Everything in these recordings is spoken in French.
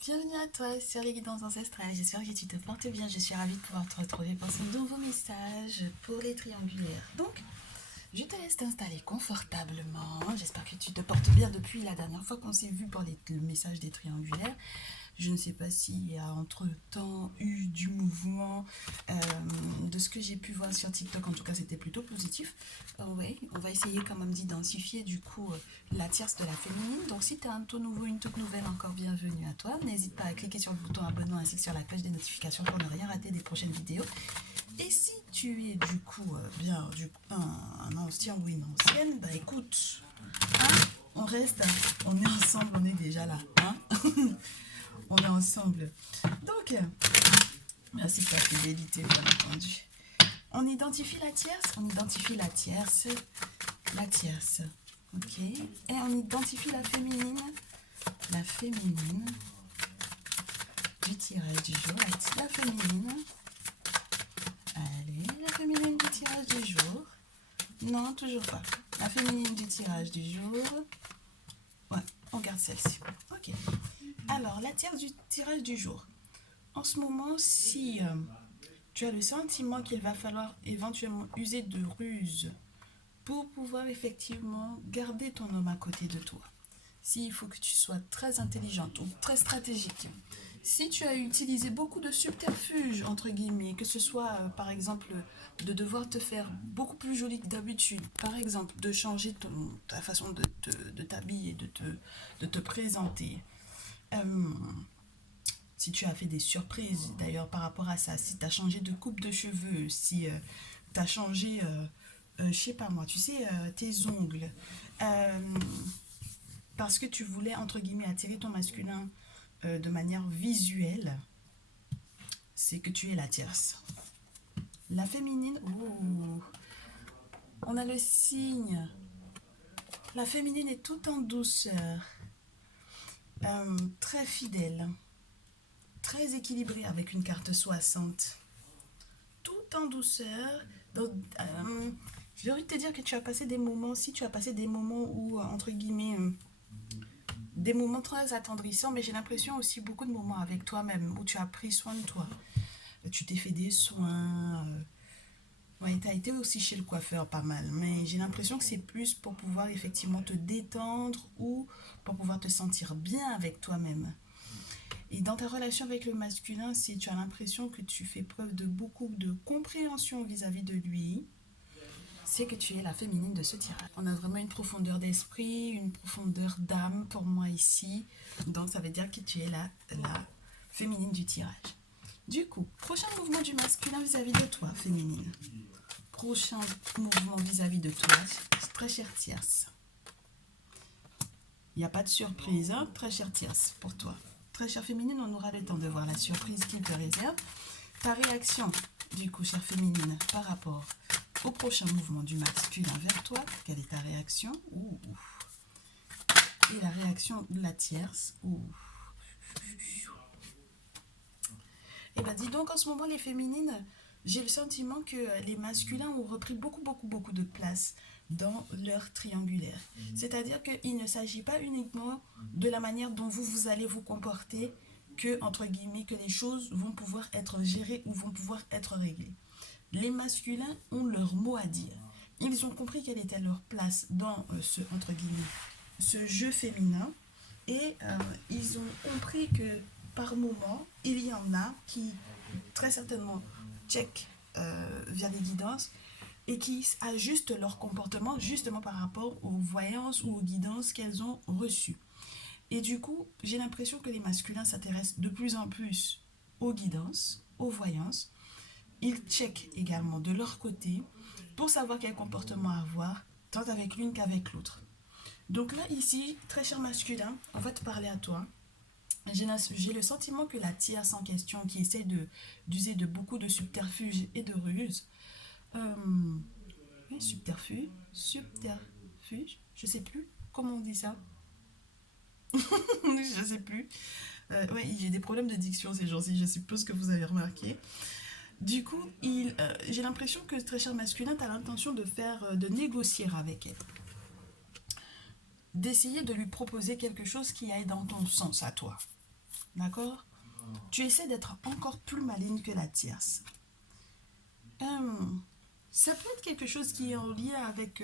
Bienvenue à toi sur les guidances ancestrales, j'espère que tu te portes bien, je suis ravie de pouvoir te retrouver pour ce nouveau message pour les triangulaires. Donc, je te laisse t'installer confortablement, j'espère que tu te portes bien depuis la dernière fois qu'on s'est vu pour le message des triangulaires. Je ne sais pas s'il y a entre-temps eu du mouvement de ce que j'ai pu voir sur TikTok. En tout cas, c'était plutôt positif. Oui, on va essayer quand même d'identifier du coup la tierce de la féminine. Donc, si tu as un tout nouveau, une toute nouvelle, encore bienvenue à toi. N'hésite pas à cliquer sur le bouton abonnement ainsi que sur la cloche des notifications pour ne rien rater des prochaines vidéos. Et si tu es du coup un ancien ou une ancienne, bah écoute, hein, on reste, on est ensemble, on est déjà là. Hein. On est ensemble. Donc, merci pour la fidélité, bien entendu. On identifie la tierce, la tierce. Ok. Et on identifie la féminine du tirage du jour. La féminine. Allez, la féminine du tirage du jour. Non, toujours pas. La féminine du tirage du jour. Ouais, on garde celle-ci. Ok. Alors, la tierce du tirage du jour. En ce moment, si tu as le sentiment qu'il va falloir éventuellement user de ruse pour pouvoir effectivement garder ton homme à côté de toi, s'il faut que tu sois très intelligente ou très stratégique, si tu as utilisé beaucoup de subterfuges, entre guillemets, que ce soit par exemple de devoir te faire beaucoup plus jolie que d'habitude, par exemple de changer ta façon de t'habiller, de te présenter, si tu as fait des surprises d'ailleurs par rapport à ça, si tu as changé de coupe de cheveux, si tu as changé, je sais pas moi, tu sais, tes ongles, euh, parce que tu voulais, entre guillemets, attirer ton masculin de manière visuelle, c'est que tu es la tierce. La féminine, oh, on a le signe. La féminine est tout en douceur, très fidèle, très équilibrée avec une carte 60. Tout en douceur. Donc, j'ai envie de te dire que tu as passé des moments, si tu as passé des moments où, entre guillemets, des moments très attendrissants, mais j'ai l'impression aussi beaucoup de moments avec toi-même, où tu as pris soin de toi. Tu t'es fait des soins. Ouais, tu as été aussi chez le coiffeur pas mal, mais j'ai l'impression que c'est plus pour pouvoir effectivement te détendre ou pour pouvoir te sentir bien avec toi-même. Et dans ta relation avec le masculin, si tu as l'impression que tu fais preuve de beaucoup de compréhension vis-à-vis de lui, c'est que tu es la féminine de ce tirage. On a vraiment une profondeur d'esprit, une profondeur d'âme pour moi ici. Donc ça veut dire que tu es la féminine du tirage. Du coup, prochain mouvement du masculin vis-à-vis de toi, féminine. Prochain mouvement vis-à-vis de toi, très chère tierce. Il n'y a pas de surprise, hein, très chère tierce, pour toi. Très chère féminine, on aura le temps de voir la surprise qu'il te réserve. Ta réaction, du coup, chère féminine, par rapport au prochain mouvement du masculin vers toi, quelle est ta réaction? Ouh. Et la réaction de la tierce. Ouh. Et bien, dis donc, en ce moment, les féminines, j'ai le sentiment que les masculins ont repris beaucoup de place dans leur triangulaire. C'est-à-dire qu'il ne s'agit pas uniquement de la manière dont vous allez vous comporter que, entre guillemets, que les choses vont pouvoir être gérées ou vont pouvoir être réglées. Les masculins ont leur mot à dire. Ils ont compris quelle était leur place dans ce, entre guillemets, ce jeu féminin et ils ont compris que par moment, il y en a qui très certainement check via les guidances et qui ajustent leur comportement justement par rapport aux voyances ou aux guidances qu'elles ont reçues. Et du coup, j'ai l'impression que les masculins s'intéressent de plus en plus aux guidances, aux voyances. Ils checkent également de leur côté pour savoir quel comportement avoir, tant avec l'une qu'avec l'autre. Donc là, ici, très cher masculin, on va te parler à toi. J'ai le sentiment que la tierce en question, qui essaie d'user de beaucoup de subterfuges et de ruses, subterfuge, je sais plus comment on dit ça. Je sais plus. Ouais, j'ai des problèmes de diction ces jours-ci, je suppose que vous avez remarqué. Du coup, j'ai l'impression que très cher masculin, tu as l'intention de négocier avec elle. D'essayer de lui proposer quelque chose qui aille dans ton sens à toi. D'accord? Tu essaies d'être encore plus maligne que la tierce. Ça peut être quelque chose qui est en lien avec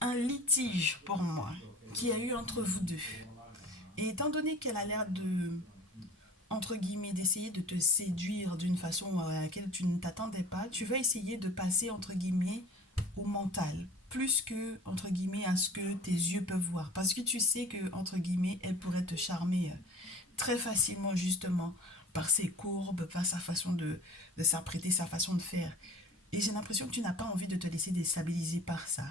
un litige pour moi, qui a eu entre vous deux. Et étant donné qu'elle a l'air de, entre guillemets, d'essayer de te séduire d'une façon à laquelle tu ne t'attendais pas, tu vas essayer de passer, entre guillemets, au mental, plus que, entre guillemets, à ce que tes yeux peuvent voir. Parce que tu sais que, entre guillemets, elle pourrait te charmer très facilement, justement, par ses courbes, par sa façon de s'apprêter, sa façon de faire. Et j'ai l'impression que tu n'as pas envie de te laisser déstabiliser par ça.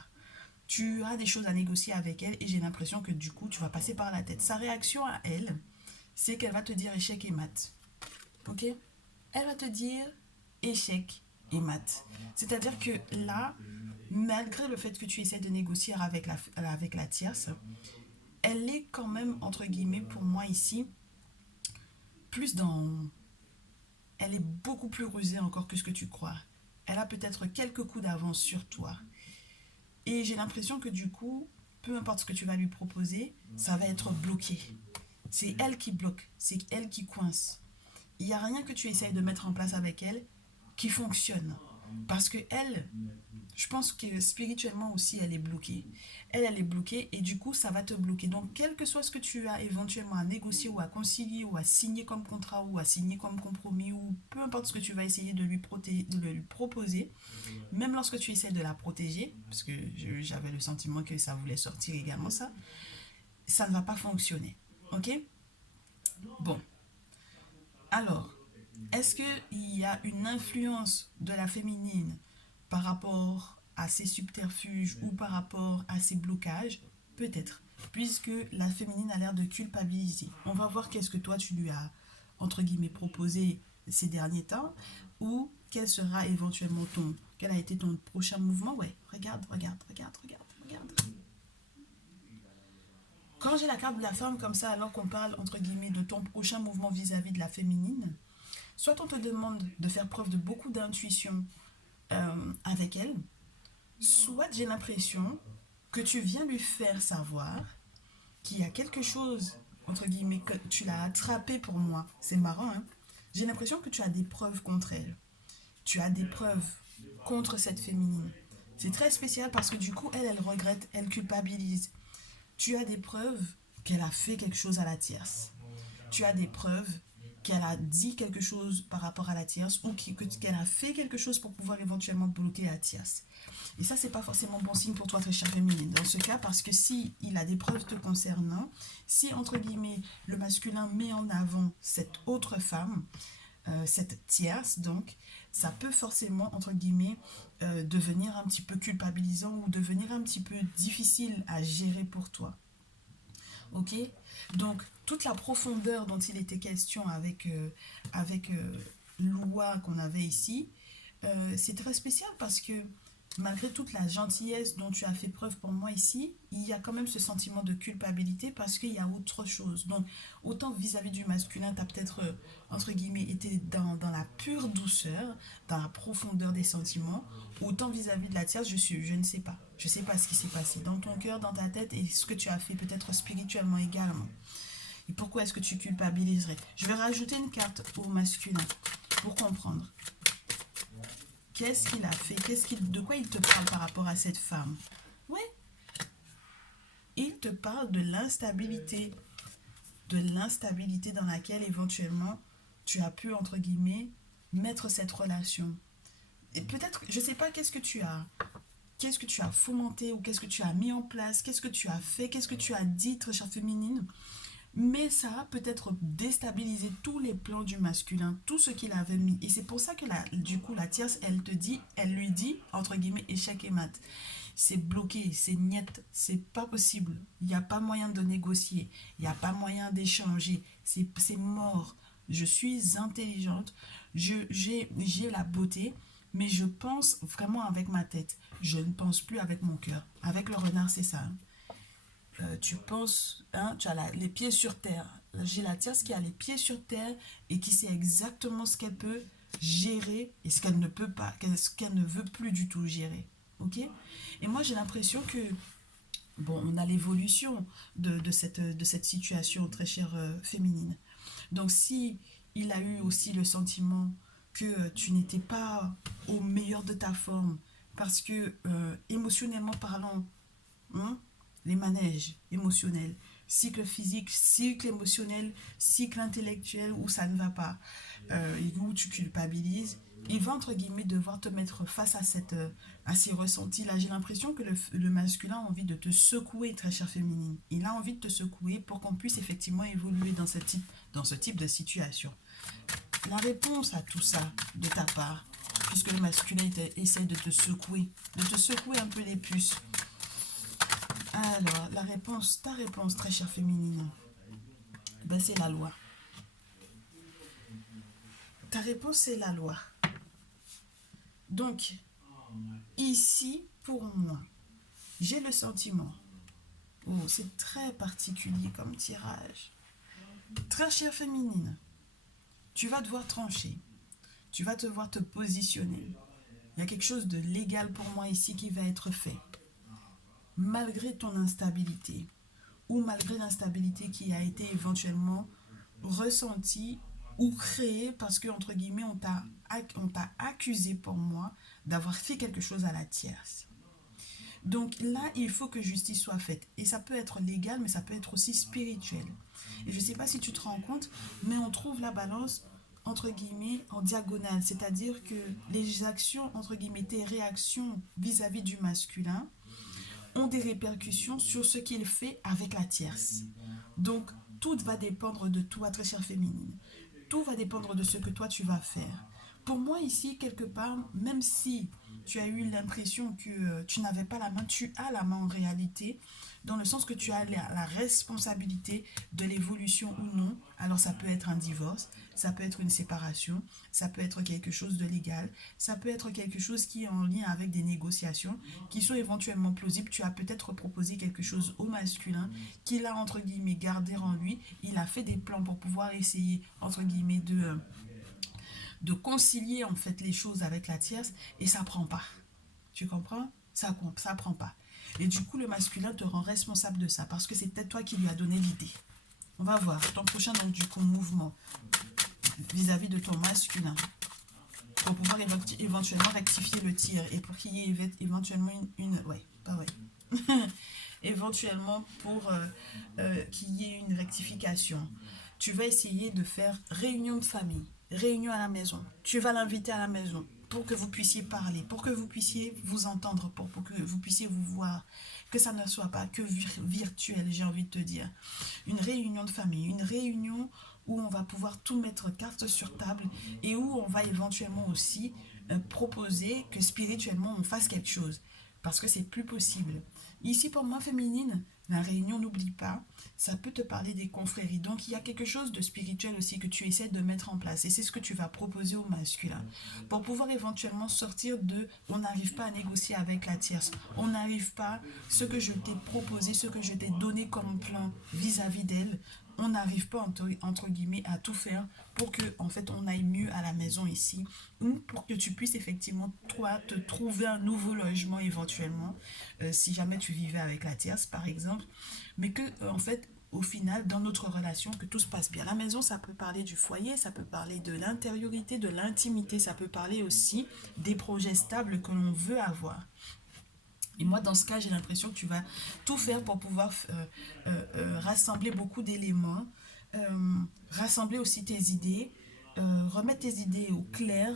Tu as des choses à négocier avec elle et j'ai l'impression que du coup, tu vas passer par la tête. Sa réaction à elle, c'est qu'elle va te dire échec et mat. Ok? Elle va te dire échec et mat. C'est-à-dire que là, malgré le fait que tu essaies de négocier avec la tierce, elle est quand même, entre guillemets, pour moi ici, plus dans... Elle est beaucoup plus rusée encore que ce que tu crois. Elle a peut-être quelques coups d'avance sur toi. Et j'ai l'impression que du coup, peu importe ce que tu vas lui proposer, ça va être bloqué. C'est elle qui bloque, c'est elle qui coince. Il n'y a rien que tu essayes de mettre en place avec elle qui fonctionne. Parce que elle, je pense que spirituellement aussi, elle est bloquée. Elle est bloquée et du coup, ça va te bloquer. Donc, quel que soit ce que tu as éventuellement à négocier ou à concilier ou à signer comme contrat ou à signer comme compromis ou peu importe ce que tu vas essayer de lui proposer, même lorsque tu essaies de la protéger, parce que j'avais le sentiment que ça voulait sortir également ça ne va pas fonctionner. Ok? Bon. Alors, est-ce qu'il y a une influence de la féminine par rapport à ces subterfuges ou par rapport à ces blocages? Peut-être, puisque la féminine a l'air de culpabiliser. On va voir qu'est-ce que toi tu lui as, entre guillemets, proposé ces derniers temps, ou quel a été ton prochain mouvement. Ouais, regarde, regarde, regarde, regarde, regarde. Quand j'ai la carte de la femme comme ça, alors qu'on parle, entre guillemets, de ton prochain mouvement vis-à-vis de la féminine, soit on te demande de faire preuve de beaucoup d'intuition avec elle, soit j'ai l'impression que tu viens lui faire savoir qu'il y a quelque chose, entre guillemets, que tu l'as attrapé pour moi. C'est marrant, hein? J'ai l'impression que tu as des preuves contre elle. Tu as des preuves contre cette féminine. C'est très spécial parce que du coup, elle regrette, elle culpabilise. Tu as des preuves qu'elle a fait quelque chose à la tierce. Tu as des preuves qu'elle a dit quelque chose par rapport à la tierce ou qu'elle a fait quelque chose pour pouvoir éventuellement bloquer la tierce. Et ça, c'est pas forcément bon signe pour toi, très chère féminine. Dans ce cas, parce que si il a des preuves te concernant, si, entre guillemets, le masculin met en avant cette autre femme, cette tierce, donc, ça peut forcément, entre guillemets, devenir un petit peu culpabilisant ou devenir un petit peu difficile à gérer pour toi. Ok? Donc, toute la profondeur dont il était question avec l'oua qu'on avait ici, c'est très spécial parce que malgré toute la gentillesse dont tu as fait preuve pour moi ici, il y a quand même ce sentiment de culpabilité parce qu'il y a autre chose. Donc, autant vis-à-vis du masculin, tu as peut-être, entre guillemets, été dans la pure douceur, dans la profondeur des sentiments, autant vis-à-vis de la tierce, je ne sais pas. Je ne sais pas ce qui s'est passé dans ton cœur, dans ta tête et ce que tu as fait peut-être spirituellement également. Et pourquoi est-ce que tu culpabiliserais? Je vais rajouter une carte au masculin pour comprendre. Qu'est-ce qu'il a fait? De quoi il te parle par rapport à cette femme? Ouais, il te parle de l'instabilité dans laquelle éventuellement tu as pu, entre guillemets, mettre cette relation. Et peut-être, je ne sais pas qu'est-ce que tu as fomenté ou qu'est-ce que tu as mis en place, qu'est-ce que tu as fait, qu'est-ce que tu as dit, très chère féminine, mais ça a peut-être déstabilisé tous les plans du masculin, tout ce qu'il avait mis. Et c'est pour ça que du coup, la tierce, elle lui dit, entre guillemets, échec et mat. C'est bloqué, c'est niet, c'est pas possible. Il n'y a pas moyen de négocier, il n'y a pas moyen d'échanger, c'est mort. Je suis intelligente, j'ai la beauté, mais je pense vraiment avec ma tête. Je ne pense plus avec mon cœur. Avec le renard, c'est ça. Tu penses, hein, tu as les pieds sur terre. J'ai la tierce qui a les pieds sur terre et qui sait exactement ce qu'elle peut gérer et ce qu'elle ne peut pas, ce qu'elle ne veut plus du tout gérer. Ok? Et moi, j'ai l'impression que bon, on a l'évolution de cette situation très chère féminine. Donc si il a eu aussi le sentiment que tu n'étais pas au meilleur de ta forme, parce que émotionnellement parlant, hein, les manèges émotionnels, cycle physique, cycle émotionnel, cycle intellectuel où ça ne va pas, où tu culpabilises, il va entre guillemets devoir te mettre face à, à ces ressentis-là. J'ai l'impression que le masculin a envie de te secouer, très chère féminine. Il a envie de te secouer pour qu'on puisse effectivement évoluer dans ce type de situation. La réponse à tout ça de ta part, puisque le masculin essaie de te secouer un peu les puces. Alors, la réponse, ta réponse, très chère féminine, ben, c'est la loi. Ta réponse, c'est la loi. Donc, ici, pour moi, j'ai le sentiment, oh, c'est très particulier comme tirage, très chère féminine, tu vas devoir trancher, tu vas devoir te positionner. Il y a quelque chose de légal pour moi ici qui va être fait. Malgré ton instabilité, ou malgré l'instabilité qui a été éventuellement ressentie ou créée parce que, entre guillemets, on t'a accusé pour moi d'avoir fait quelque chose à la tierce. Donc là, il faut que justice soit faite. Et ça peut être légal, mais ça peut être aussi spirituel. Et je ne sais pas si tu te rends compte, mais on trouve la balance entre guillemets en diagonale. C'est-à-dire que les actions, entre guillemets, tes réactions vis-à-vis du masculin ont des répercussions sur ce qu'il fait avec la tierce. Donc, tout va dépendre de toi, très chère féminine. Tout va dépendre de ce que toi tu vas faire. Pour moi ici, quelque part, même si tu as eu l'impression que tu n'avais pas la main, tu as la main en réalité, dans le sens que tu as la responsabilité de l'évolution ou non. Alors ça peut être un divorce, ça peut être une séparation, ça peut être quelque chose de légal, ça peut être quelque chose qui est en lien avec des négociations qui sont éventuellement plausibles. Tu as peut-être proposé quelque chose au masculin qu'il a entre guillemets gardé en lui. Il a fait des plans pour pouvoir essayer entre guillemets de concilier en fait les choses avec la tierce et ça prend pas. Tu comprends? Ça prend pas. Et du coup, le masculin te rend responsable de ça parce que c'est peut-être toi qui lui as donné l'idée. On va voir ton prochain donc du coup mouvement vis-à- -vis de ton masculin pour pouvoir éventuellement rectifier le tir et pour qu'il y ait éventuellement ouais, pas ouais. Éventuellement pour qu'il y ait une rectification. Tu vas essayer de faire réunion de famille, réunion à la maison. Tu vas l'inviter à la maison pour que vous puissiez parler, pour que vous puissiez vous entendre, pour que vous puissiez vous voir, que ça ne soit pas que virtuel, j'ai envie de te dire. Une réunion de famille, une réunion où on va pouvoir tout mettre carte sur table et où on va éventuellement aussi proposer que spirituellement on fasse quelque chose parce que c'est plus possible. Ici, pour moi, féminine, la réunion, n'oublie pas, ça peut te parler des confréries. Donc, il y a quelque chose de spirituel aussi que tu essaies de mettre en place. Et c'est ce que tu vas proposer au masculin. Pour pouvoir éventuellement sortir de on n'arrive pas à négocier avec la tierce. On n'arrive pas, ce que je t'ai proposé, ce que je t'ai donné comme plan vis-à-vis d'elle, on n'arrive pas entre guillemets à tout faire pour que en fait on aille mieux à la maison ici ou pour que tu puisses effectivement toi te trouver un nouveau logement éventuellement si jamais tu vivais avec la tierce par exemple, mais que en fait au final dans notre relation que tout se passe bien. La maison, ça peut parler du foyer, ça peut parler de l'intériorité, de l'intimité, ça peut parler aussi des projets stables que l'on veut avoir. Et moi, dans ce cas, j'ai l'impression que tu vas tout faire pour pouvoir rassembler beaucoup d'éléments, rassembler aussi tes idées, remettre tes idées au clair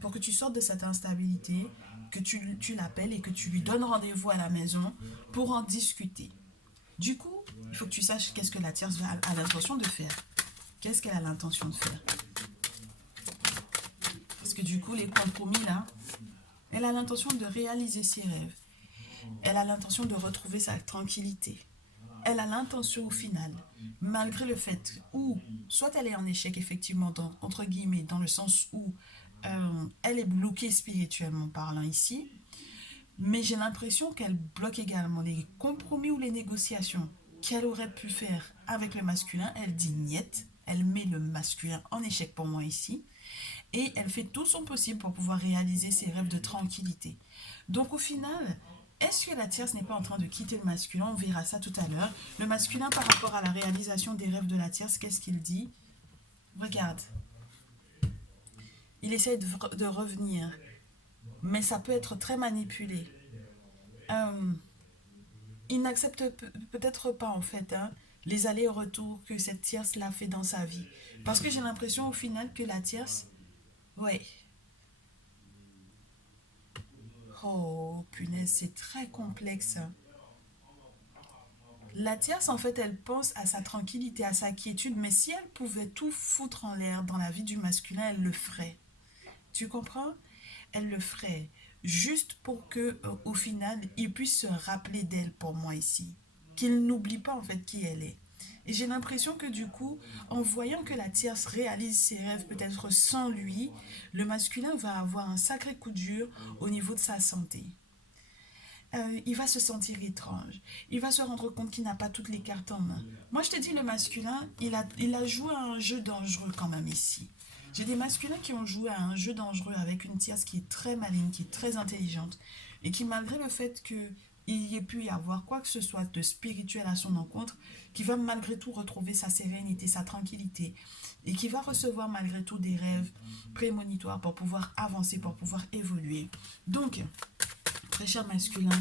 pour que tu sortes de cette instabilité, que tu l'appelles et que tu lui donnes rendez-vous à la maison pour en discuter. Du coup, il faut que tu saches qu'est-ce que la tierce a l'intention de faire. Qu'est-ce qu'elle a l'intention de faire? Parce que du coup, les compromis là, elle a l'intention de réaliser ses rêves. Elle a l'intention de retrouver sa tranquillité. Elle a l'intention au final, malgré le fait où, soit elle est en échec effectivement, entre guillemets, dans le sens où elle est bloquée spirituellement parlant ici, mais j'ai l'impression qu'elle bloque également les compromis ou les négociations qu'elle aurait pu faire avec le masculin. Elle dit niet, elle met le masculin en échec pour moi ici, et elle fait tout son possible pour pouvoir réaliser ses rêves de tranquillité. Donc au final, Est-ce que la tierce n'est pas en train de quitter le masculin? On verra ça tout à l'heure. Le masculin, par rapport à la réalisation des rêves de la tierce, qu'est-ce qu'il dit? Regarde, il essaie de revenir, mais ça peut être très manipulé. Euh, il n'accepte peut-être pas, en fait, hein, les allers-retours que cette tierce-là fait dans sa vie. Parce que j'ai l'impression, au final, que la tierce... Ouais. Oh, punaise, c'est très complexe. La tierce, en fait, elle pense à sa tranquillité, à sa quiétude, mais si elle pouvait tout foutre en l'air dans la vie du masculin, elle le ferait. Tu comprends? Elle le ferait. Juste pour que, au final, il puisse se rappeler d'elle pour moi ici. Qu'il n'oublie pas, en fait, qui elle est. Et j'ai l'impression que du coup, en voyant que la tierce réalise ses rêves peut-être sans lui, le masculin va avoir un sacré coup dur au niveau de sa santé. Il va se sentir étrange. Il va se rendre compte qu'il n'a pas toutes les cartes en main. Moi, je te dis, le masculin, il a joué à un jeu dangereux quand même ici. J'ai des masculins qui ont joué à un jeu dangereux avec une tierce qui est très maligne, qui est très intelligente, et qui, malgré le fait qu'il y ait pu y avoir quoi que ce soit de spirituel à son encontre, qui va malgré tout retrouver sa sérénité, sa tranquillité, et qui va recevoir malgré tout des rêves prémonitoires pour pouvoir avancer, pour pouvoir évoluer. Donc, très cher masculin,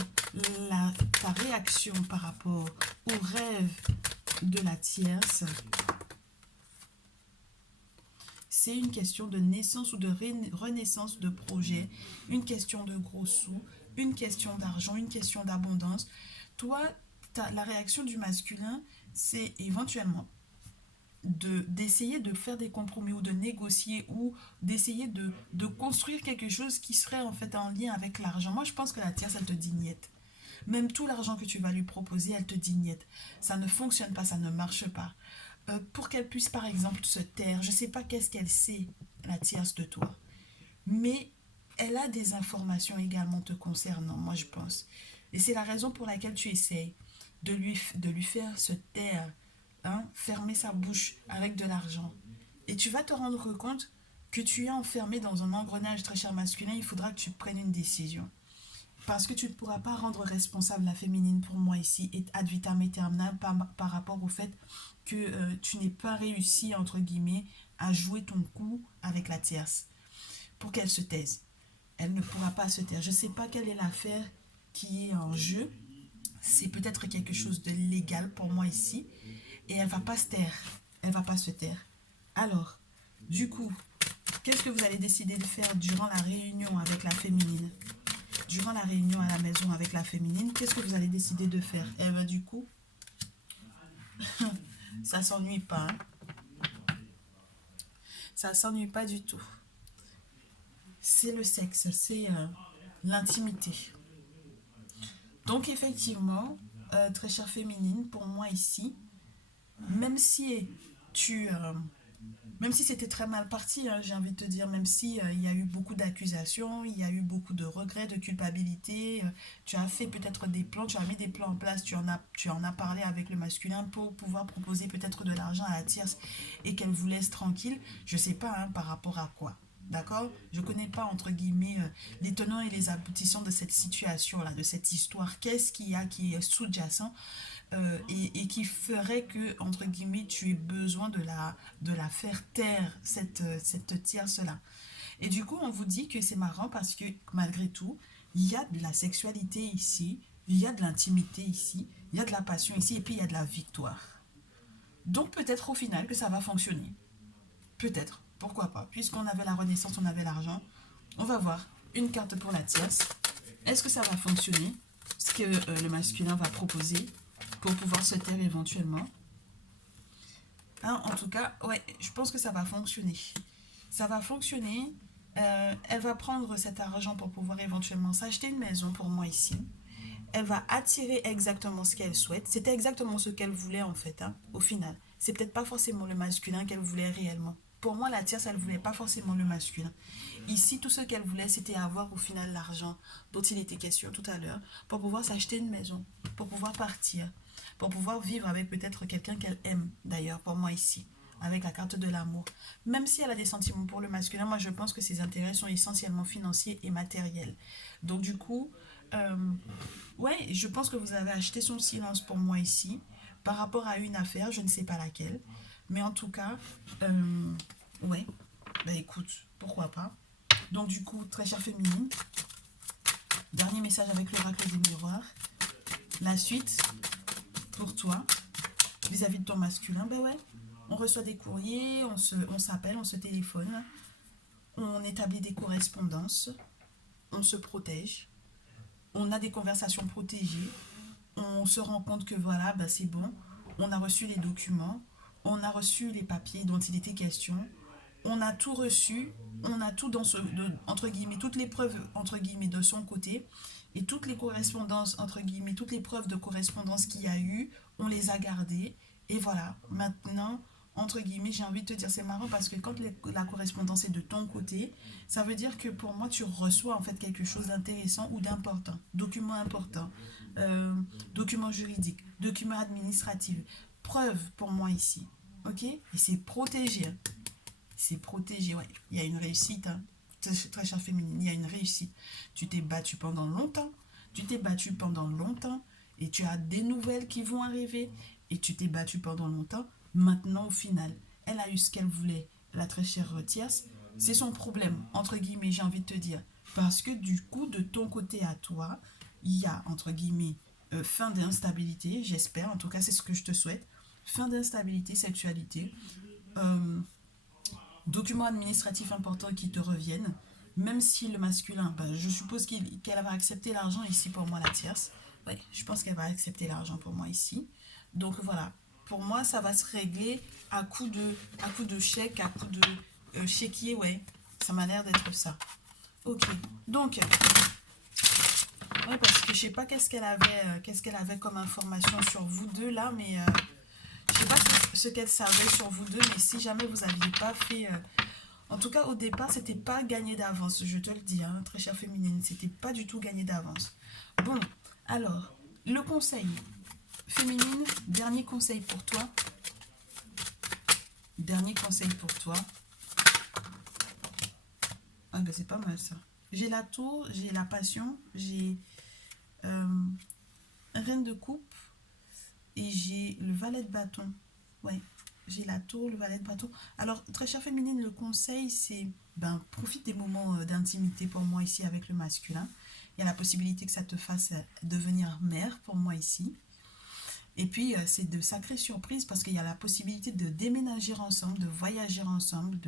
ta réaction par rapport au rêve de la tierce, c'est une question de naissance ou de renaissance de projet, une question de gros sous, une question d'argent, une question d'abondance. Toi, la réaction du masculin, c'est éventuellement d'essayer de faire des compromis ou de négocier ou d'essayer de construire quelque chose qui serait en fait en lien avec l'argent. Moi, je pense que la tierce, elle te dit niette. Même tout l'argent que tu vas lui proposer, elle te dit niette. Ça ne fonctionne pas, ça ne marche pas. Pour qu'elle puisse, par exemple, se taire, je ne sais pas qu'est-ce qu'elle sait, la tierce de toi. Mais elle a des informations également te concernant, moi, je pense. Et c'est la raison pour laquelle tu essayes de lui faire se taire, hein, fermer sa bouche avec de l'argent. Et tu vas te rendre compte que tu es enfermé dans un engrenage très cher masculin, il faudra que tu prennes une décision. Parce que tu ne pourras pas rendre responsable la féminine pour moi ici, et ad vitam aeternam par rapport au fait que tu n'aies pas réussi, entre guillemets, à jouer ton coup avec la tierce pour qu'elle se taise. Elle ne pourra pas se taire. Je ne sais pas quelle est l'affaire qui est en jeu. C'est peut-être quelque chose de légal pour moi ici. Et elle ne va pas se taire. Elle ne va pas se taire. Alors, du coup, qu'est-ce que vous allez décider de faire durant la réunion avec la féminine? Durant la réunion à la maison avec la féminine, qu'est-ce que vous allez décider de faire? Eh ben du coup, ça s'ennuie pas. Hein. Ça s'ennuie pas du tout. C'est le sexe, c'est l'intimité. Donc effectivement, très chère féminine, pour moi ici, même si tu même si c'était très mal parti, hein, j'ai envie de te dire, même si il y a eu beaucoup d'accusations, il y a eu beaucoup de regrets, de culpabilité, tu as fait peut-être des plans, tu as mis des plans en place, tu en as parlé avec le masculin pour pouvoir proposer peut-être de l'argent à la tierce et qu'elle vous laisse tranquille, je sais pas hein, par rapport à quoi. D'accord? Je ne connais pas, entre guillemets, les tenants et les aboutissants de cette situation-là, de cette histoire. Qu'est-ce qu'il y a qui est sous-jacent et qui ferait que, entre guillemets, tu aies besoin de la faire taire, cette tierce-là. Et du coup, on vous dit que c'est marrant parce que, malgré tout, il y a de la sexualité ici, il y a de l'intimité ici, il y a de la passion ici, et puis il y a de la victoire. Donc peut-être au final que ça va fonctionner. Peut-être, pourquoi pas. Puisqu'on avait la renaissance, on avait l'argent. On va voir une carte pour la tierce. Est-ce que ça va fonctionner? Ce que le masculin va proposer pour pouvoir se taire éventuellement. Hein, en tout cas, ouais, je pense que ça va fonctionner. Ça va fonctionner. Elle va prendre cet argent pour pouvoir éventuellement s'acheter une maison pour moi ici. Elle va attirer exactement ce qu'elle souhaite. C'était exactement ce qu'elle voulait en fait, hein, au final. C'est peut-être pas forcément le masculin qu'elle voulait réellement. Pour moi, la tierce, elle ne voulait pas forcément le masculin. Ici, tout ce qu'elle voulait, c'était avoir au final l'argent dont il était question tout à l'heure pour pouvoir s'acheter une maison, pour pouvoir partir, pour pouvoir vivre avec peut-être quelqu'un qu'elle aime, d'ailleurs, pour moi ici, avec la carte de l'amour. Même si elle a des sentiments pour le masculin, moi je pense que ses intérêts sont essentiellement financiers et matériels. Donc du coup, ouais, je pense que vous avez acheté son silence pour moi ici, par rapport à une affaire, je ne sais pas laquelle. Mais en tout cas, ouais, bah écoute, pourquoi pas. Donc du coup, très chère féminine, dernier message avec l'oracle des miroirs. La suite, pour toi, vis-à-vis de ton masculin, ben ouais, on reçoit des courriers, on s'appelle, on se téléphone, on établit des correspondances, on se protège, on a des conversations protégées, on se rend compte que voilà, ben c'est bon, on a reçu les documents, on a reçu les papiers dont il était question, on a tout reçu, on a tout dans entre guillemets, toutes les preuves, entre guillemets, de son côté, et toutes les correspondances, entre guillemets, toutes les preuves de correspondance qu'il y a eu, on les a gardées, et voilà, maintenant, entre guillemets, j'ai envie de te dire, c'est marrant parce que quand la correspondance est de ton côté, ça veut dire que pour moi, tu reçois en fait quelque chose d'intéressant ou d'important, document important, euh, document juridique, document administratif, preuve pour moi ici, ok? Et c'est protégé, hein. C'est protégé, ouais. Il y a une réussite, hein. Très chère féminine, il y a une réussite. Tu t'es battu pendant longtemps, tu t'es battu pendant longtemps, et tu as des nouvelles qui vont arriver, et tu t'es battu pendant longtemps. Maintenant, au final, elle a eu ce qu'elle voulait, la très chère Tierce. C'est son problème, entre guillemets, j'ai envie de te dire. Parce que du coup, de ton côté à toi, il y a, entre guillemets, fin d'instabilité, j'espère, en tout cas, c'est ce que je te souhaite. Fin d'instabilité, sexualité. Euh, Documents administratifs importants qui te reviennent, même si le masculin, ben, je suppose qu'elle va accepter l'argent ici pour moi, la tierce. Oui, je pense qu'elle va accepter l'argent pour moi ici. Donc voilà, pour moi, ça va se régler à coup de chèque, à coup de chéquier, ouais. Ça m'a l'air d'être ça. Ok, donc, ouais, parce que je sais pas qu'est-ce qu'elle avait comme information sur vous deux là, mais je sais pas ce qu'elle savait sur vous deux, mais si jamais vous n'aviez pas fait en tout cas, au départ, c'était pas gagné d'avance, je te le dis, hein, très chère féminine, c'était pas du tout gagné d'avance. Bon, alors, le conseil. Féminine, dernier conseil pour toi. Dernier conseil pour toi. Ah ben c'est pas mal ça. J'ai la tour, j'ai la passion, j'ai euh, reine de coupe et j'ai le valet de bâton. Ouais, j'ai la tour, le valet de bâton. Alors, très chère féminine, le conseil, c'est ben, profite des moments d'intimité pour moi ici avec le masculin. Il y a la possibilité que ça te fasse devenir mère pour moi ici. Et puis, c'est de sacrées surprises parce qu'il y a la possibilité de déménager ensemble, de voyager ensemble,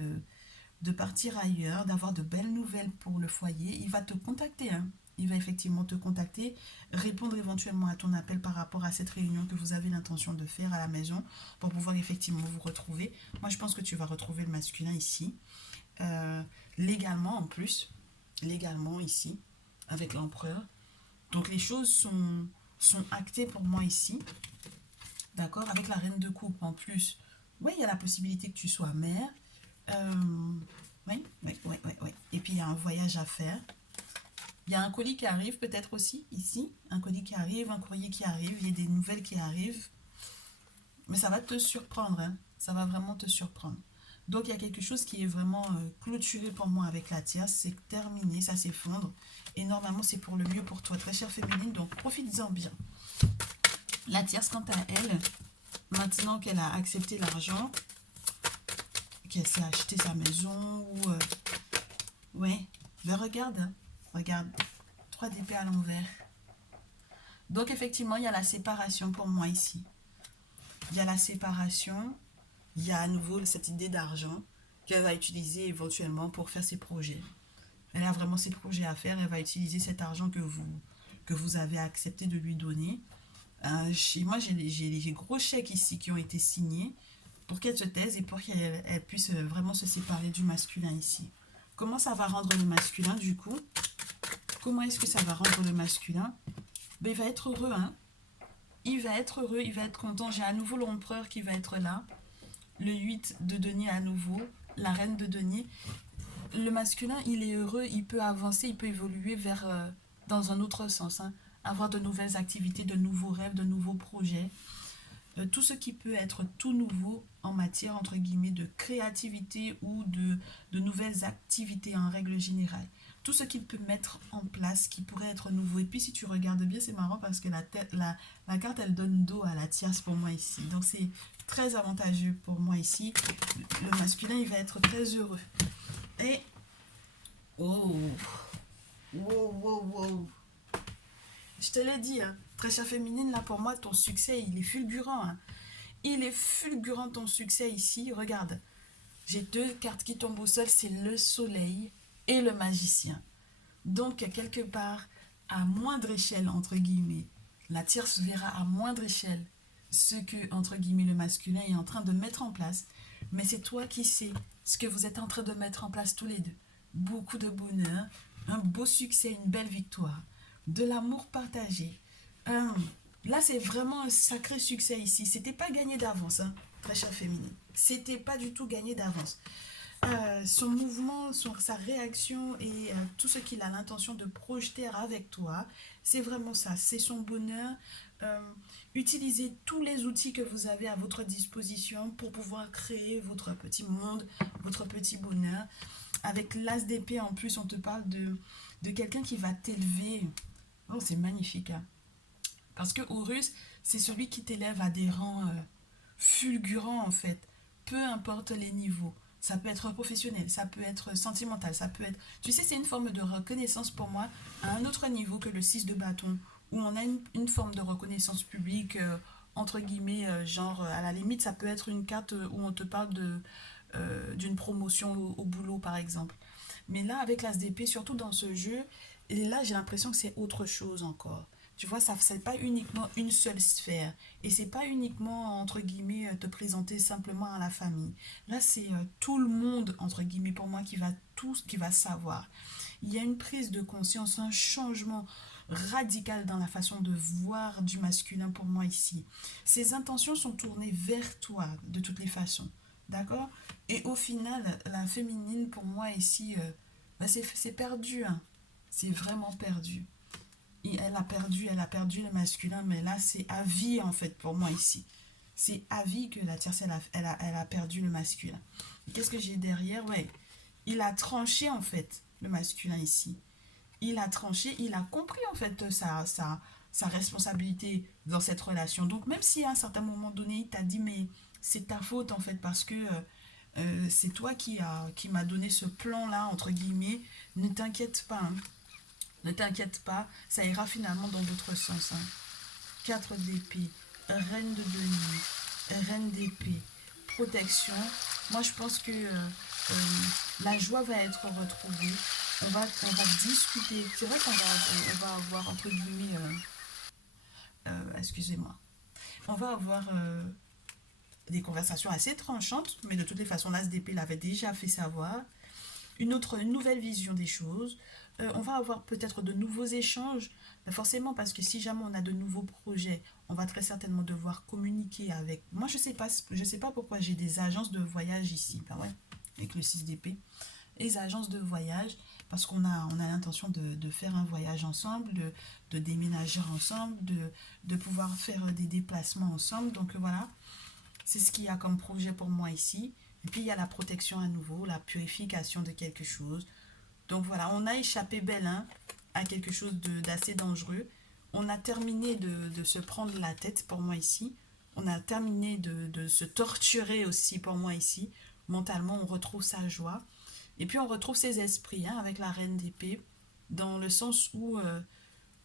de partir ailleurs, d'avoir de belles nouvelles pour le foyer. Il va te contacter, hein. Il va effectivement te contacter, répondre éventuellement à ton appel par rapport à cette réunion que vous avez l'intention de faire à la maison pour pouvoir effectivement vous retrouver. Moi, je pense que tu vas retrouver le masculin ici. Euh, légalement en plus, légalement ici, avec l'empereur. Donc les choses sont actées pour moi ici. D'accord. Avec la reine de coupe en plus. Oui, il y a la possibilité que tu sois mère. Euh, oui, oui, oui, oui, oui. Et puis il y a un voyage à faire. Il y a un colis qui arrive peut-être aussi ici. Un colis qui arrive, un courrier qui arrive. Il y a des nouvelles qui arrivent. Mais ça va te surprendre, hein. Ça va vraiment te surprendre. Donc il y a quelque chose qui est vraiment clôturé pour moi avec la tierce. C'est terminé, ça s'effondre. Et normalement c'est pour le mieux pour toi, très chère féminine. Donc profites-en bien. La tierce, quant à elle, maintenant qu'elle a accepté l'argent, qu'elle s'est acheté sa maison ou... ouais, ben regarde, hein. Regarde, 3 d'épée à l'envers. Donc effectivement, il y a la séparation pour moi ici. Il y a la séparation, il y a à nouveau cette idée d'argent qu'elle va utiliser éventuellement pour faire ses projets. Elle a vraiment ses projets à faire, elle va utiliser cet argent que vous avez accepté de lui donner. Moi, j'ai les gros chèques ici qui ont été signés pour qu'elle se taise et pour qu'elle puisse vraiment se séparer du masculin ici. Comment ça va rendre le masculin du coup? Comment est-ce que ça va rendre le masculin? Ben, il va être heureux, hein. Il va être heureux, il va être content. J'ai à nouveau l'empereur qui va être là. Le 8 de denier à nouveau. La reine de denier. Le masculin, il est heureux, il peut avancer, il peut évoluer vers dans un autre sens, hein. Avoir de nouvelles activités, de nouveaux rêves, de nouveaux projets. Tout ce qui peut être tout nouveau en matière, entre guillemets, de créativité ou de nouvelles activités en règle générale. tout ce qu'il peut mettre en place qui pourrait être nouveau. Et puis si tu regardes bien, c'est marrant parce que la carte, elle donne dos à la tierce pour moi ici. Donc c'est très avantageux pour moi ici. Le masculin, il va être très heureux. Et... Oh, wow, wow, wow. Je te l'ai dit, hein, très chère féminine, là pour moi, ton succès, il est fulgurant. Hein. Il est fulgurant ton succès ici. Regarde, j'ai deux cartes qui tombent au sol, c'est le soleil et le magicien. Donc, quelque part, à moindre échelle, entre guillemets, la tierce verra à moindre échelle ce que, entre guillemets, le masculin est en train de mettre en place. Mais c'est toi qui sais ce que vous êtes en train de mettre en place tous les deux. Beaucoup de bonheur, un beau succès, une belle victoire, de l'amour partagé. Là, c'est vraiment un sacré succès ici. C'était pas gagné d'avance, hein, très chère féminine. C'était pas du tout gagné d'avance. Son mouvement, sa réaction et tout ce qu'il a l'intention de projeter avec toi, c'est vraiment ça, c'est son bonheur. Euh, Utilisez tous les outils que vous avez à votre disposition pour pouvoir créer votre petit monde, votre petit bonheur. Avec l'as d'épée en plus, on te parle de quelqu'un qui va t'élever. Oh, c'est magnifique. Hein. Parce que Horus, c'est celui qui t'élève à des rangs fulgurants en fait, peu importe les niveaux. Ça peut être professionnel, ça peut être sentimental, ça peut être... Tu sais, c'est une forme de reconnaissance pour moi à un autre niveau que le 6 de bâton, où on a une forme de reconnaissance publique, entre guillemets, genre, à la limite, ça peut être une carte où on te parle d'une promotion au boulot, par exemple. Mais là, avec l'As d'épée, surtout dans ce jeu, et là, j'ai l'impression que c'est autre chose encore. Tu vois, ça c'est pas uniquement une seule sphère. Et c'est pas uniquement, entre guillemets, te présenter simplement à la famille. Là, c'est tout le monde, entre guillemets, pour moi, qui va savoir. Il y a une prise de conscience, un changement radical dans la façon de voir du masculin pour moi ici. Ses intentions sont tournées vers toi, de toutes les façons. D'accord. Et au final, la féminine, pour moi, ici, bah, c'est perdu. Hein. C'est vraiment perdu. Et elle a perdu le masculin, mais là, c'est à vie, en fait, pour moi, ici. C'est à vie que la tierce, elle a perdu le masculin. Qu'est-ce que j'ai derrière? Ouais, il a tranché, en fait, le masculin, ici. Il a tranché, il a compris, en fait, sa responsabilité dans cette relation. Donc, même si à un certain moment donné, il t'a dit, mais c'est ta faute, en fait, parce que c'est toi qui m'a donné ce plan-là, entre guillemets, ne t'inquiète pas, hein. Ne t'inquiète pas, ça ira finalement dans votre sens. Hein. 4 d'épée, reine de denier, reine d'épée, protection. Moi, je pense que la joie va être retrouvée. On va discuter. C'est vrai on va avoir, entre guillemets, excusez-moi, on va avoir des conversations assez tranchantes, mais de toutes les façons, l'ASDP l'avait déjà fait savoir. Une nouvelle vision des choses. On va avoir peut-être de nouveaux échanges, forcément parce que si jamais on a de nouveaux projets, on va très certainement devoir communiquer avec... Moi, je sais pas pourquoi j'ai des agences de voyage ici, ben ouais, avec le 6 d'épée. Les agences de voyage, parce on a l'intention de faire un voyage ensemble, de déménager ensemble, de pouvoir faire des déplacements ensemble. Donc voilà, c'est ce qu'il y a comme projet pour moi ici. Et puis il y a la protection à nouveau, la purification de quelque chose. Donc voilà, on a échappé belle hein, à quelque chose d'assez dangereux. On a terminé de se prendre la tête pour moi ici. On a terminé de se torturer aussi pour moi ici. Mentalement, on retrouve sa joie. Et puis on retrouve ses esprits hein, avec la reine d'épée, dans le sens où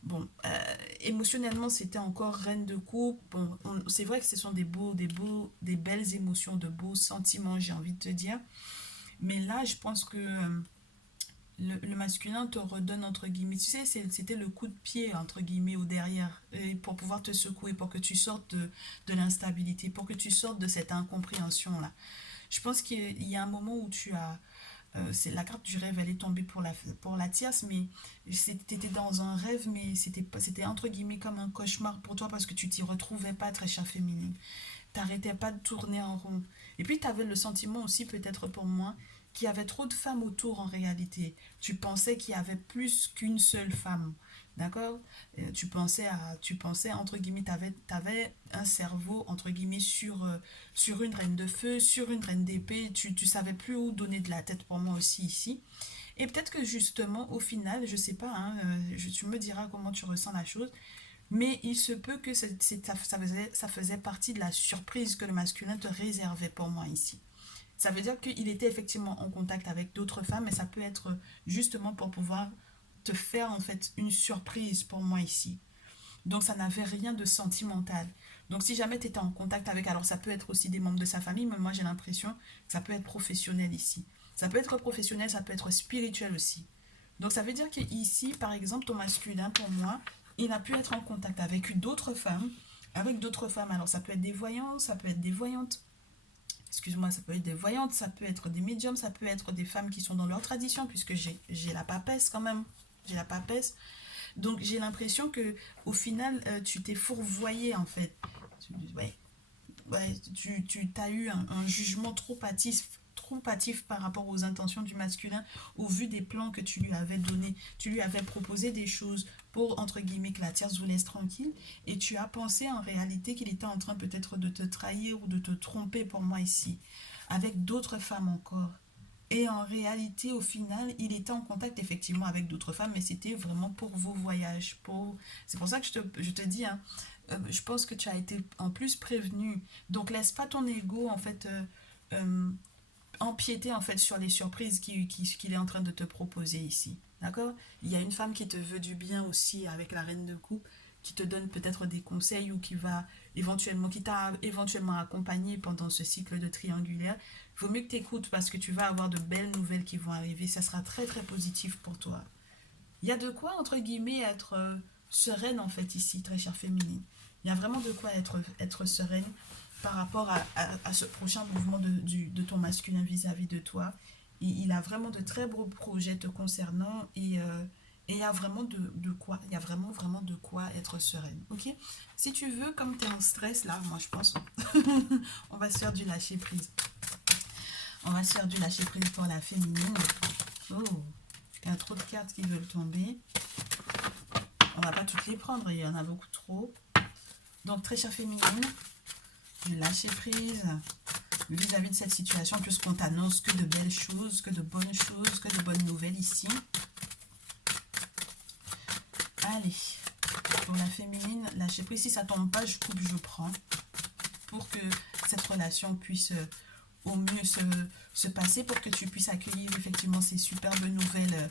bon, émotionnellement, c'était encore reine de coupe. Bon, c'est vrai que ce sont des belles émotions, de beaux sentiments, j'ai envie de te dire. Mais là, je pense que le masculin te redonne, entre guillemets, tu sais, c'était le coup de pied, entre guillemets, au derrière, pour pouvoir te secouer, pour que tu sortes de l'instabilité, pour que tu sortes de cette incompréhension-là. Je pense qu'il y a un moment où tu as c'est la carte du rêve, elle est tombée pour la tierce, mais c'était dans un rêve, mais c'était entre guillemets comme un cauchemar pour toi parce que tu t'y retrouvais pas, très chère féminine. T'arrêtais pas de tourner en rond. Et puis tu avais le sentiment aussi, peut-être pour moi, qu'il y avait trop de femmes autour en réalité. Tu pensais qu'il y avait plus qu'une seule femme. D'accord. Tu pensais, entre guillemets, t'avais un cerveau, entre guillemets, sur une reine de feu, sur une reine d'épée. Tu savais plus où donner de la tête pour moi aussi ici. Et peut-être que justement, au final, je sais pas, hein, tu me diras comment tu ressens la chose, mais il se peut que ça faisait partie de la surprise que le masculin te réservait pour moi ici. Ça veut dire qu'il était effectivement en contact avec d'autres femmes, mais ça peut être justement pour pouvoir te faire en fait une surprise pour moi ici. Donc ça n'avait rien de sentimental. Donc si jamais tu étais en contact avec, alors ça peut être aussi des membres de sa famille, mais moi j'ai l'impression que ça peut être professionnel ici. Ça peut être professionnel, ça peut être spirituel aussi. Donc ça veut dire qu'ici, par exemple, ton masculin, pour moi, il a pu être en contact avec d'autres femmes, Alors ça peut être des voyants, ça peut être des voyantes, excuse-moi, ça peut être des voyantes, ça peut être des médiums, ça peut être des femmes qui sont dans leur tradition, puisque j'ai la papesse quand même. J'ai la papesse. Donc j'ai l'impression que au final, tu t'es fourvoyé en fait. Ouais, tu as eu un jugement trop hâtif par rapport aux intentions du masculin, au vu des plans que tu lui avais donnés. Tu lui avais proposé des choses pour, entre guillemets, que la tierce vous laisse tranquille, et tu as pensé en réalité qu'il était en train peut-être de te trahir ou de te tromper pour moi ici, avec d'autres femmes encore. Et en réalité, au final, il était en contact effectivement avec d'autres femmes, mais c'était vraiment pour vos voyages. C'est pour ça que je te dis, hein, je pense que tu as été en plus prévenu. Donc laisse pas ton ego en fait euh, empiéter en fait sur les surprises qu'il est en train de te proposer ici. D'accord? Il y a une femme qui te veut du bien aussi avec la reine de coupe, qui te donne peut-être des conseils ou qui t'a éventuellement accompagné pendant ce cycle de triangulaire. Vaut mieux que tu écoutes parce que tu vas avoir de belles nouvelles qui vont arriver. Ça sera très très positif pour toi. Il y a de quoi, entre guillemets, être sereine en fait ici, très chère féminine. Il y a vraiment de quoi être sereine par rapport à ce prochain mouvement de ton masculin vis-à-vis de toi. Et il a vraiment de très beaux projets te concernant et il y a vraiment de quoi, il y a vraiment vraiment de quoi être sereine. Ok? Si tu veux, comme tu es en stress là, moi je pense, on va se faire du lâcher prise. On va se faire du lâcher prise pour la féminine. Oh, il y a trop de cartes qui veulent tomber. On va pas toutes les prendre, il y en a beaucoup trop. Donc très chère féminine, du lâcher prise vis-à-vis de cette situation, puisqu'on t'annonce que de belles choses, que de bonnes choses, que de bonnes nouvelles ici. Allez, pour la féminine, lâcher prise. Si ça tombe pas, je coupe, je prends. Pour que cette relation puisse au mieux se passer, pour que tu puisses accueillir effectivement ces superbes nouvelles,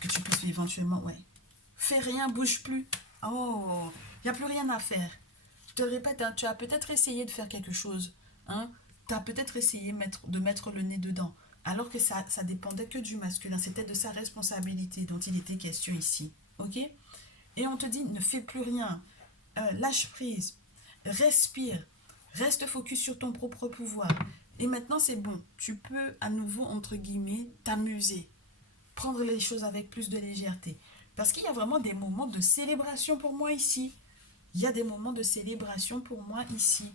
que tu puisses éventuellement, ouais. Fais rien, bouge plus. Oh, il n'y a plus rien à faire. Je te répète, hein, tu as peut-être essayé de faire quelque chose. Hein, tu as peut-être essayé de mettre le nez dedans. Alors que ça dépendait que du masculin. C'était de sa responsabilité dont il était question ici. Ok? Et on te dit, ne fais plus rien. Lâche prise. Respire. Reste focus sur ton propre pouvoir. Et maintenant, c'est bon. Tu peux à nouveau, entre guillemets, t'amuser. Prendre les choses avec plus de légèreté. Parce qu'il y a vraiment des moments de célébration pour moi ici. Il y a des moments de célébration pour moi ici.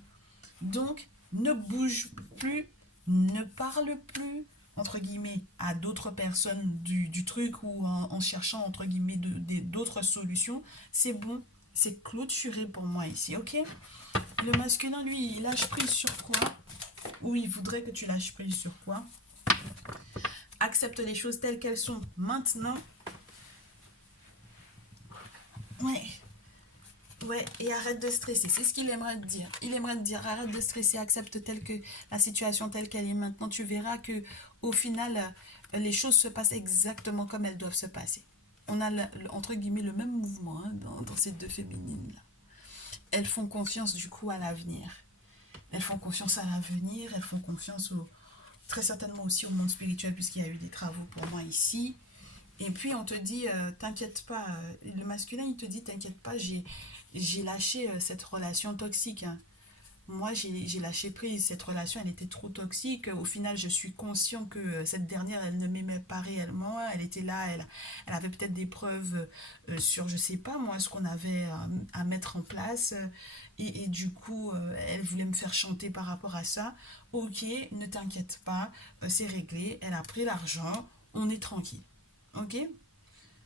Donc, ne bouge plus, ne parle plus, entre guillemets, à d'autres personnes du truc ou en cherchant, entre guillemets, d'autres solutions. C'est bon, c'est clôturé pour moi ici, ok? Le masculin, lui, il lâche prise sur quoi? Ou il voudrait que tu lâches prise sur quoi? Accepte les choses telles qu'elles sont maintenant. Ouais. Ouais, et arrête de stresser. C'est ce qu'il aimerait te dire. Il aimerait te dire, arrête de stresser, accepte la situation telle qu'elle est maintenant. Tu verras que au final, les choses se passent exactement comme elles doivent se passer. On a, entre guillemets, le même mouvement hein, dans ces deux féminines-là. Elles font confiance du coup à l'avenir. Elles font confiance à l'avenir, elles font confiance très certainement aussi au monde spirituel puisqu'il y a eu des travaux pour moi ici. Et puis on te dit, t'inquiète pas, le masculin il te dit, t'inquiète pas, j'ai lâché cette relation toxique. Hein. Moi j'ai lâché prise, cette relation elle était trop toxique. Au final je suis conscient que cette dernière elle ne m'aimait pas réellement. Elle était là, elle avait peut-être des preuves sur je sais pas moi ce qu'on avait à mettre en place. Et du coup elle voulait me faire chanter par rapport à ça. Ok, ne t'inquiète pas, c'est réglé, elle a pris l'argent, on est tranquille. Ok?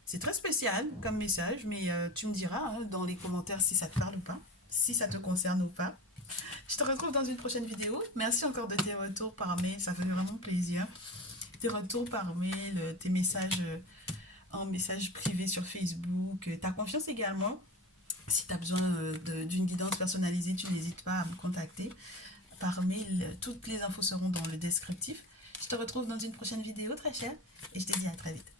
C'est très spécial comme message, mais tu me diras hein, dans les commentaires si ça te parle ou pas, si ça te concerne ou pas. Je te retrouve dans une prochaine vidéo. Merci encore de tes retours par mail, ça fait vraiment plaisir. tes retours par mail, tes messages en message privé sur Facebook, ta confiance également. Si tu as besoin d'une guidance personnalisée, tu n'hésites pas à me contacter par mail. Toutes les infos seront dans le descriptif. Je te retrouve dans une prochaine vidéo, très chère, et je te dis à très vite.